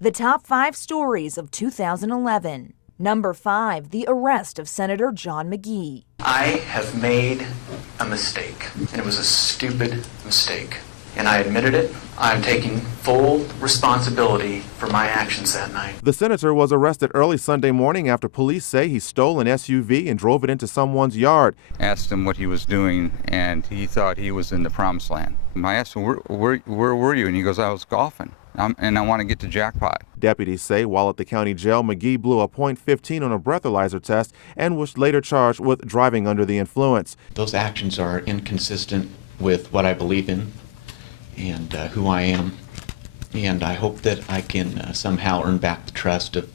The top 5 stories of 2011. Number 5, the arrest of Senator John McGee. I have made a mistake, and it was a stupid mistake. And I admitted it. I'm taking full responsibility for my actions that night. The senator was arrested early Sunday morning after police say he stole an SUV and drove it into someone's yard. Asked him what he was doing, and he thought he was in the promised land. I asked him, where were you? And he goes, I was golfing, and I want to get to jackpot. Deputies say while at the county jail, McGee blew a .15 on a breathalyzer test and was later charged with driving under the influence. Those actions are inconsistent with what I believe in and who I am, and I hope that I can somehow earn back the trust of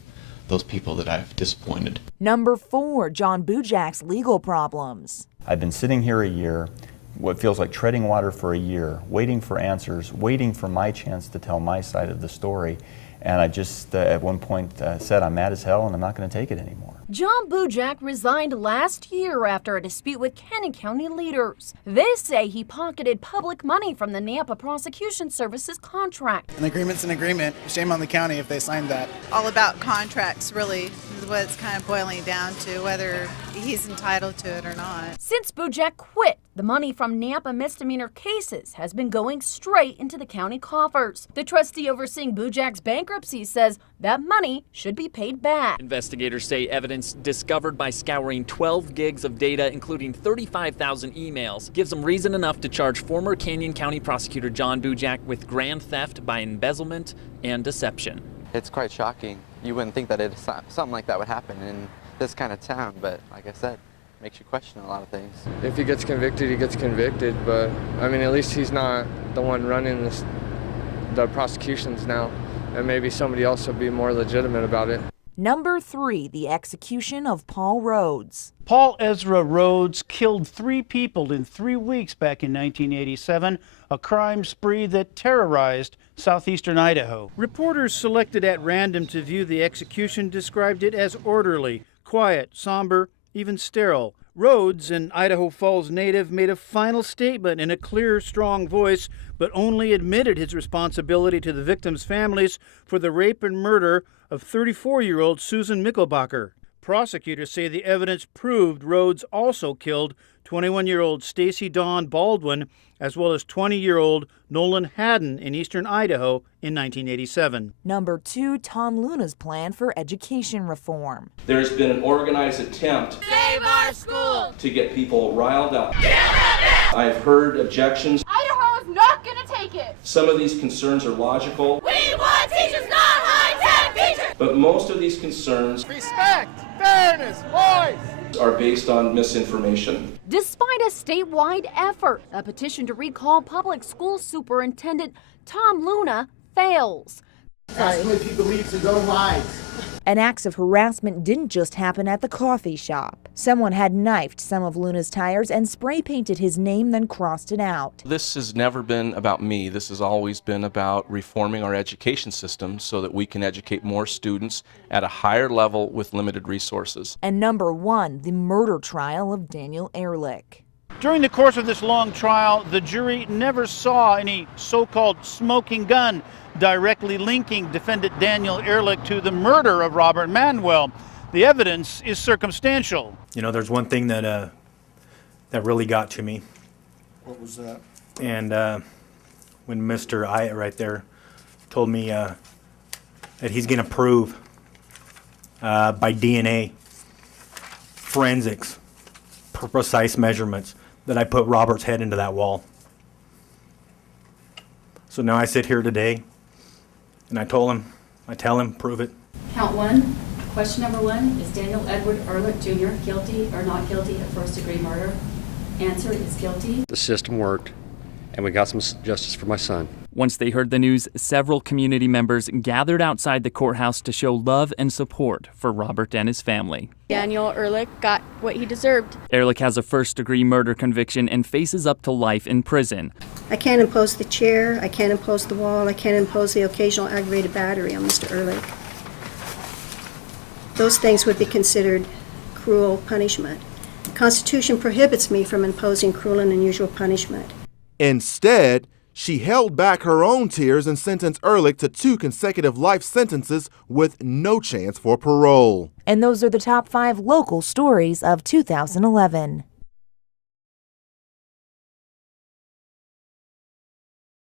those people that I've disappointed. Number 4, John Bojack's legal problems. I've been sitting here a year, what feels like treading water for a year, waiting for answers, waiting for my chance to tell my side of the story, and I just at one point said I'm mad as hell and I'm not going to take it anymore. John Bojack resigned last year after a dispute with Cannon County leaders. They say he pocketed public money from the Nampa Prosecution Service's contract. An agreement's an agreement. Shame on the county if they signed that. All about contracts, really, is what it's kind of boiling down to, whether he's entitled to it or not. Since Bojack quit, the money from Nampa misdemeanor cases has been going straight into the county coffers. The trustee overseeing Bojack's bankruptcy says that money should be paid back. Investigators say evidence discovered by scouring 12 gigs of data, including 35,000 emails, gives them reason enough to charge former Canyon County prosecutor John Bojack with grand theft by embezzlement and deception. It's quite shocking. You wouldn't think that something like that would happen in this kind of town, but like I said, makes you question a lot of things. If he gets convicted, he gets convicted, but I mean, at least he's not the one running the prosecutions now, and maybe somebody else will be more legitimate about it. Number 3, the execution of Paul Rhodes. Paul Ezra Rhodes killed 3 people in 3 weeks back in 1987, a crime spree that terrorized southeastern Idaho. Reporters selected at random to view the execution described it as orderly, quiet, somber, even sterile. Rhodes, an Idaho Falls native, made a final statement in a clear, strong voice, but only admitted his responsibility to the victims' families for the rape and murder of 34-year-old Susan Mickelbacher. Prosecutors say the evidence proved Rhodes also killed 21-year-old Stacy Dawn Baldwin, as well as 20-year-old Nolan Haddon in eastern Idaho in 1987. Number 2, Tom Luna's plan for education reform. There's been an organized attempt Save our school to get people riled up. I've heard objections. Idaho is not going to take it. Some of these concerns are logical. We want teachers, not high-tech teachers. But most of these concerns, Respect, fairness, voice, are based on misinformation. Despite a statewide effort, a petition to recall public school superintendent Tom Luna fails. if he believes his own lies. And acts of harassment didn't just happen at the coffee shop. Someone had knifed some of Luna's tires and spray painted his name, then crossed it out. This has never been about me. This has always been about reforming our education system so that we can educate more students at a higher level with limited resources. And number 1, the murder trial of Daniel Ehrlich. During the course of this long trial, the jury never saw any so-called smoking gun directly linking defendant Daniel Ehrlich to the murder of Robert Manuel. The evidence is circumstantial. You know, there's one thing that really got to me. What was that? And when Mr. I right there told me that he's going to prove by DNA, forensics, precise measurements, that I put Robert's head into that wall. So now I sit here today, and I tell him, prove it. Count 1. Question number 1, is Daniel Edward Ehrlich Jr. guilty or not guilty of first-degree murder? Answer is guilty. The system worked, and we got some justice for my son. Once they heard the news, several community members gathered outside the courthouse to show love and support for Robert and his family. Daniel Ehrlich got what he deserved. Ehrlich has a first-degree murder conviction and faces up to life in prison. I can't impose the chair, I can't impose the wall, I can't impose the occasional aggravated battery on Mr. Ehrlich. Those things would be considered cruel punishment. The Constitution prohibits me from imposing cruel and unusual punishment. Instead, She held back her own tears and sentenced Ehrlich to 2 consecutive life sentences with no chance for parole. And those are the top 5 local stories of 2011.